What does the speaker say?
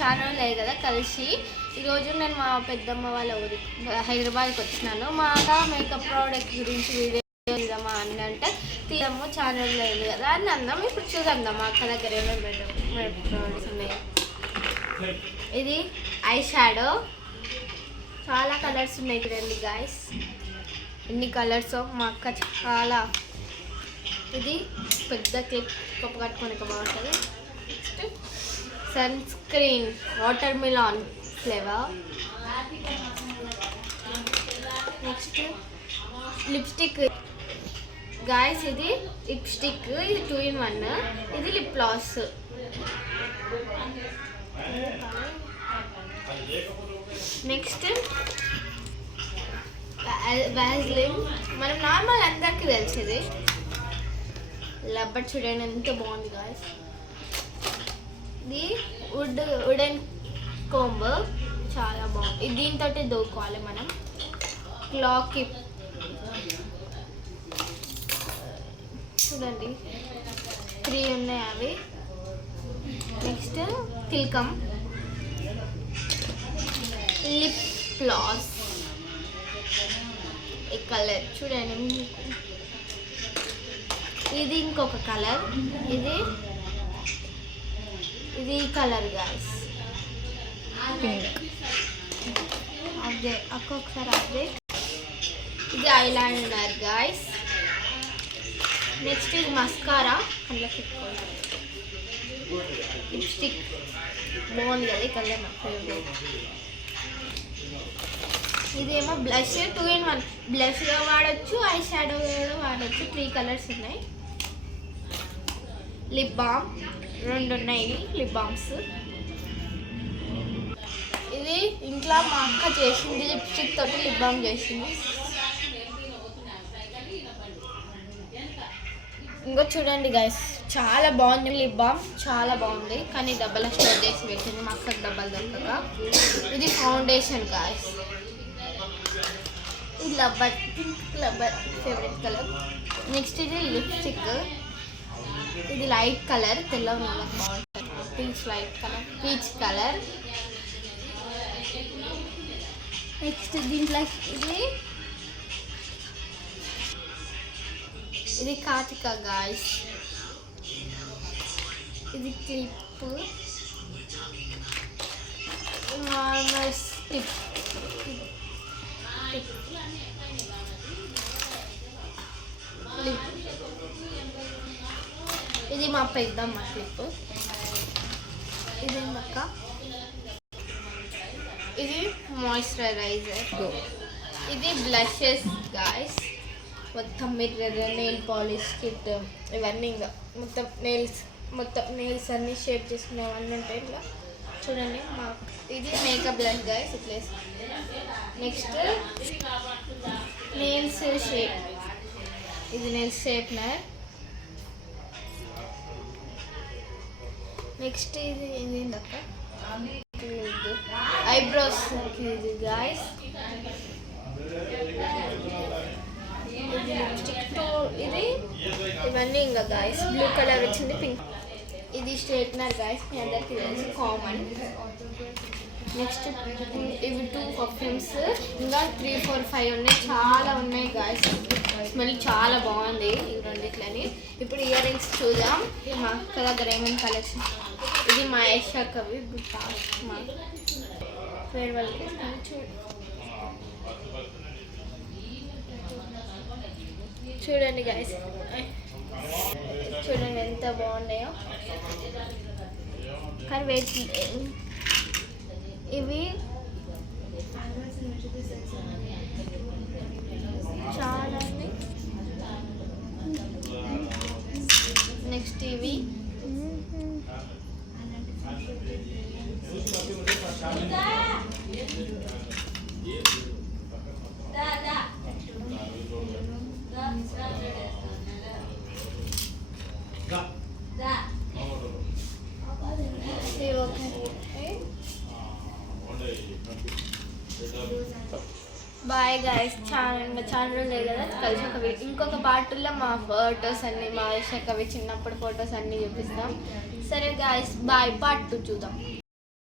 చాలా లేదు కదా కలిసి ఈరోజు నేను మా పెద్దమ్మ వాళ్ళ ఊరి హైదరాబాద్కి వచ్చినాను. మా అక్క మేకప్ ప్రోడక్ట్ గురించి వీడియో తీద్దామా అని అంటే తీయము ఛానల్ లేదు కదా అని అన్నాం. ఇప్పుడు చూద్దాం మా అక్క దగ్గర ఏమేమి ప్రోడక్ట్స్ ఉన్నాయి. ఇది ఐ షాడో, చాలా కలర్స్ ఉన్నాయి చూడండి గాయస్, ఎన్ని కలర్స్. మా అక్క చాలా ఇది పెద్ద క్లిప్ కప్పు కట్టుకొని బాగుంటుంది. Next sunscreen watermelon flavour. Next lipstick guys, ఇది లిప్స్టిక్, ఇది 2 in 1, ఇది లిప్ గ్లాస్. నెక్స్ట్ వ్యాజ్లిన్, మనం నార్మల్ అందరికీ తెలిసేది. రబ్బర్ చూడండి ఎంత బాగుంది గాయస్. ఇది వుడెన్ కోంబ్, చాలా బాగుంది. దీంతో దూకోవాలి మనం. క్లాక్ చూడండి 3 ఉన్నాయి అవి. నెక్స్ట్ తిల్కమ్ లిప్ గ్లాస్, ఈ కలర్ చూడండి. ఇది ఇంకొక కలర్, ఇది కలర్ గాయస్ పింక్. అదే ఒక్కొక్కసారి అదే. ఇది ఐలైనర్ గాయస్. నెక్స్ట్ ఇది మస్కారా, కళ్ళ పెట్టుకోవాలి. లిప్స్టిక్ బాగుంది కదా, ఈ కలర్ నా ఫేవరెట్. ఇదేమో బ్లష్ 2 in 1, బ్లష్గా వాడచ్చు, ఐ షాడో వాడచ్చు. 3 కలర్స్ ఉన్నాయి. లిప్ బామ్ 2 ఉన్నాయి, లిప్ బామ్స్. ఇది ఇంట్లో మా అక్క చేసింది, లిప్స్టిక్ తోటి లిప్ బామ్ చేసింది. ఇంకో చూడండి గైస్, చాలా బాగుంది లిప్ బామ్, చాలా బాగుంది. కానీ డబ్బల స్టోర్ చేసి పెట్టింది మా అక్కకి డబ్బలు దొరకక. ఇది ఫౌండేషన్ గాయస్, ఇది rubber, pink rubber favourite colour. Next ఇది లిప్స్టిక్, ఇది లైట్ కలర్, తెల్ల వాళ్ళకి బాగుంటుంది. Peach light colour, peach colour. Next దీంట్లో ఇది కార్తిక గాయస్, ఇది క్లిప్, నార్మల్ స్టిప్. ఇది మా పెద్దమ్మ క్లిప్. ఇది అక్క, ఇది మాయిశ్చరైజర్. ఇది బ్లషెస్ గాయస్, మొత్తం మిర్రర్, నెయిల్ పాలిష్ కిట్, ఇవన్నీ ఇంకా మొత్తం నెయిల్స్ అన్నీ షేప్ చేసుకునేవన్నీ ఉంటాయి ఇలా చూడండి. ఇది మేకప్ బ్లష్ గాయస్, ఇట్లా. నెక్స్ట్ నెయిల్స్ షేప్, ఇది నెయిల్స్ షేప్నర్. నెక్స్ట్ ఇది ఏంటక్క, ఐబ్రోస్ ఇది గాయస్. ఇది లిప్స్టిక్, ఇది ఇవన్నీ ఇంకా గాయస్. బ్లూ కలర్ వచ్చింది, పింక్. ఇది స్ట్రైట్నర్ గాయస్, మీ అందరికీ తెలుసు, కామన్. నెక్స్ట్ ఇవి 2 పర్ఫ్యూమ్స్, ఇంకా 3, 4, 5 ఉన్నాయి, చాలా ఉన్నాయి గాయస్. స్మెల్ చాలా బాగుంది ఈ రెండిట్లని. ఇప్పుడు ఇయర్ రింగ్స్ చూద్దాం. మా అక్క దగ్గర ఏమేమి కలెక్షన్. ఇది మా ఏషా కవి మా ఫేర్వెల్ చూడండి గాయస్, చూడండి ఎంత బాగున్నాయో. కానీ వెయిట్, ఇవి చాలా. నెక్స్ట్ ఇవి బాయ్ గైస్, ఛానల్ లేదు కదా, కలిసి ఒక ఇంకొక పార్ట్లో మా ఫొటోస్ అన్నీ, మా కవి చిన్నప్పుడు ఫొటోస్ అన్నీ చూపిస్తాం. సరే గాయస్, బాయ్. పార్ట్ 2 చూద్దాం.